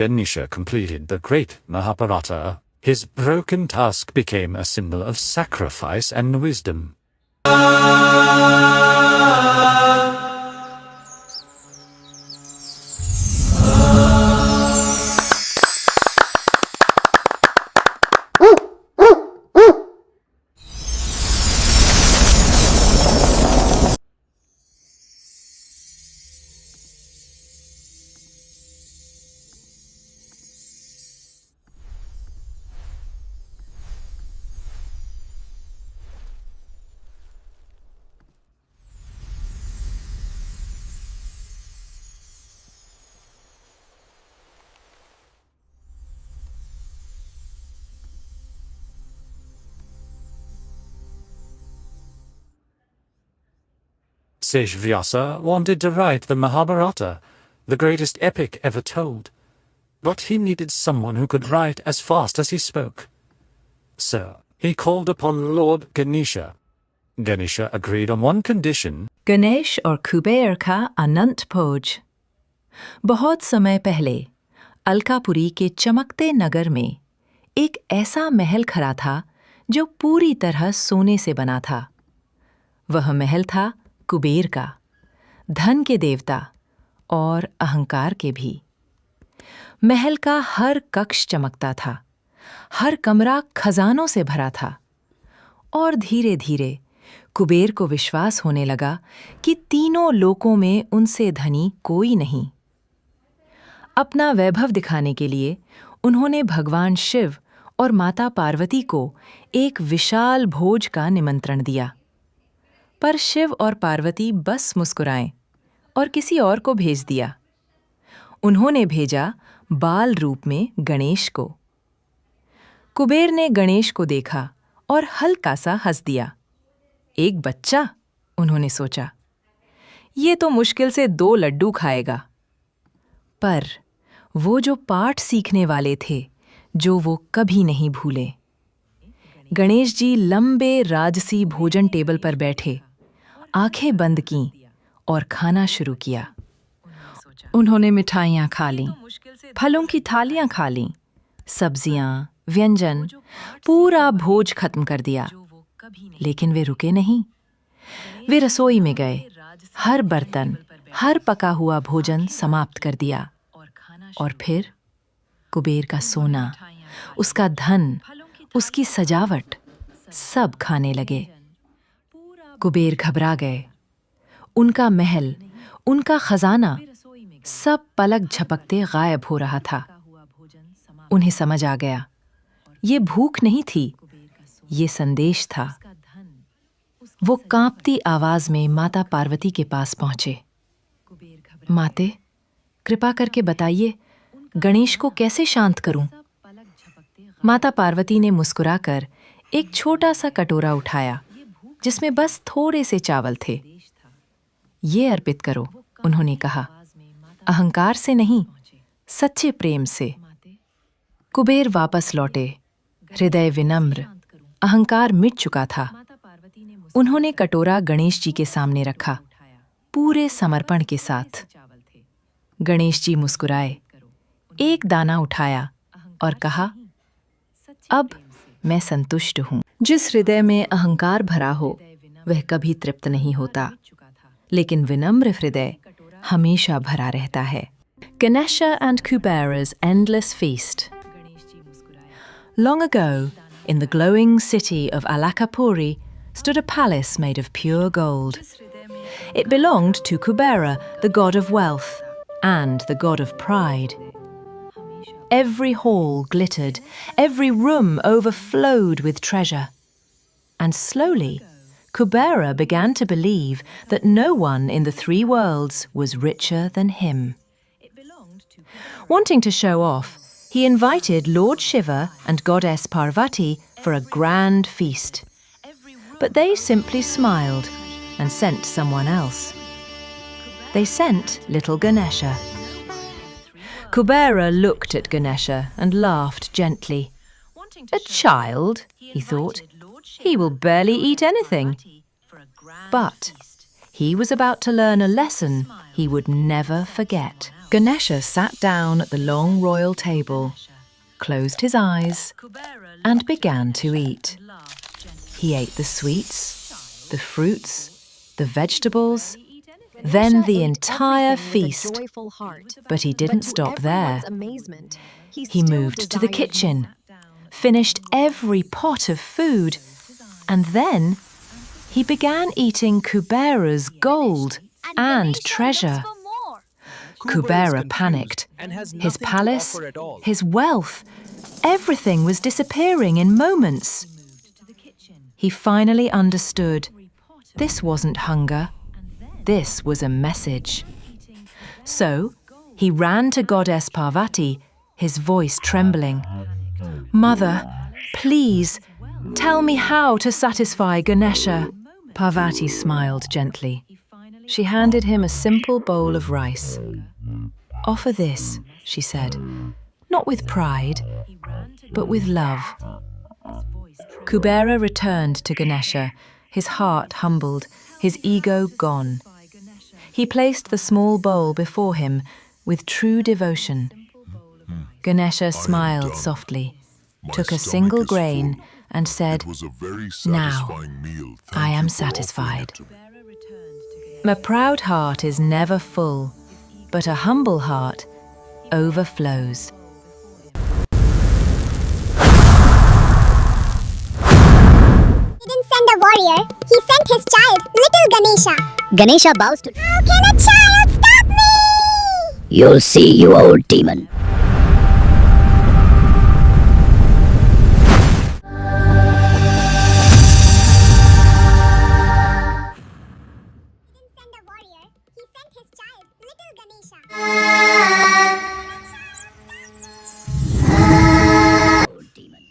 Ganesha completed the great Mahabharata. His broken tusk became a symbol of sacrifice and wisdom. Sage Vyasa wanted to write the Mahabharata, the greatest epic ever told. But he needed someone who could write as fast as he spoke. So he called upon Lord Ganesha. Ganesha agreed on one condition. Ganesh और कुबेर का अनंत भोज। बहुत समय पहले अलकापुरी के चमकते नगर में एक ऐसा महल खड़ा था जो पूरी तरह सोने से बना था। वह महल था कुबेर का, धन के देवता और अहंकार के भी। महल का हर कक्ष चमकता था, हर कमरा खजानों से भरा था। और धीरे धीरे कुबेर को विश्वास होने लगा कि तीनों लोकों में उनसे धनी कोई नहीं। अपना वैभव दिखाने के लिए उन्होंने भगवान शिव और माता पार्वती को एक विशाल भोज का निमंत्रण दिया। पर शिव और पार्वती बस मुस्कुराए और किसी और को भेज दिया। उन्होंने भेजा बाल रूप में गणेश को। कुबेर ने गणेश को देखा और हल्का सा हंस दिया। एक बच्चा, उन्होंने सोचा, ये तो मुश्किल से 2 लड्डू खाएगा। पर वो जो पाठ सीखने वाले थे, जो वो कभी नहीं भूले। गणेश जी लंबे राजसी भोजन टेबल पर बैठे, आंखें बंद कीं और खाना शुरू किया। उन्होंने मिठाइयाँ खा लीं, फलों की थालियाँ खा लीं, सब्जियाँ, व्यंजन, पूरा भोज खत्म कर दिया। लेकिन वे रुके नहीं। वे रसोई में गए, हर बर्तन, हर पका हुआ भोजन समाप्त कर दिया। और फिर कुबेर का सोना, उसका धन, उसकी सजावट, सब खाने लगे। कुबेर घबरा गए। उनका महल, उनका खजाना, सब पलक झपकते गायब हो रहा था। उन्हें समझ आ गया, ये भूख नहीं थी, ये संदेश था। वो कांपती आवाज में माता पार्वती के पास पहुंचे। माते, कृपा करके बताइए, गणेश को कैसे शांत करूं? माता पार्वती ने मुस्कुराकर एक छोटा सा कटोरा उठाया, जिसमें बस थोड़े से चावल थे। ये अर्पित करो, उन्होंने कहा, अहंकार से नहीं, सच्चे प्रेम से। कुबेर वापस लौटे, हृदय विनम्र, अहंकार मिट चुका था। उन्होंने कटोरा गणेश जी के सामने रखा, पूरे समर्पण के साथ। गणेश जी मुस्कुराए, एक दाना उठाया और कहा, अब मैं संतुष्ट हूँ। जिस हृदय में अहंकार भरा हो, वह कभी तृप्त नहीं होता, लेकिन विनम्र हृदय हमेशा भरा रहता है। Ganesha and Kubera's endless feast. Long ago, in the glowing city of Alakapuri, stood a palace made of pure gold. It belonged to Kubera, the god of wealth, and the god of pride. Every hall glittered, every room overflowed with treasure. And slowly, Kubera began to believe that no one in the 3 worlds was richer than him. Wanting to show off, he invited Lord Shiva and Goddess Parvati for a grand feast. But they simply smiled and sent someone else. They sent little Ganesha. Kubera looked at Ganesha and laughed gently. A child, he thought. He will barely eat anything. But he was about to learn a lesson he would never forget. Ganesha sat down at the long royal table, closed his eyes, and began to eat. He ate the sweets, the fruits, the vegetables, then the entire feast. But he didn't stop there. He moved to the kitchen, finished every pot of food, and then he began eating Kubera's gold and treasure. Kubera panicked. His palace, his wealth, everything was disappearing in moments. He finally understood. This wasn't hunger. This was a message. So he ran to Goddess Parvati, his voice trembling. "Mother, please, tell me how to satisfy Ganesha." Parvati smiled gently. She handed him a simple bowl of rice. "Offer this," she said, "not with pride, but with love." Kubera returned to Ganesha, his heart humbled, his ego gone. He placed the small bowl before him with true devotion. Ganesha smiled softly, took a single grain, and said, "Now, I am satisfied." A proud heart is never full, but a humble heart overflows. He didn't send a warrior, he sent his child, little Ganesha. Ganesha bows to... How can a child stop me? You'll see, you old demon. He didn't send a warrior, he sent his child, little Ganesha. Old demon.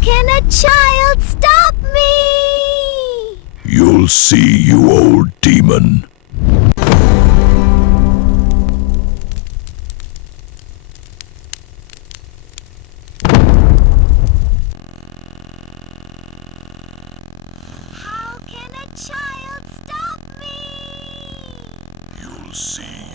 can a child stop me? You'll see, you old demon. How can a child stop me? You'll see,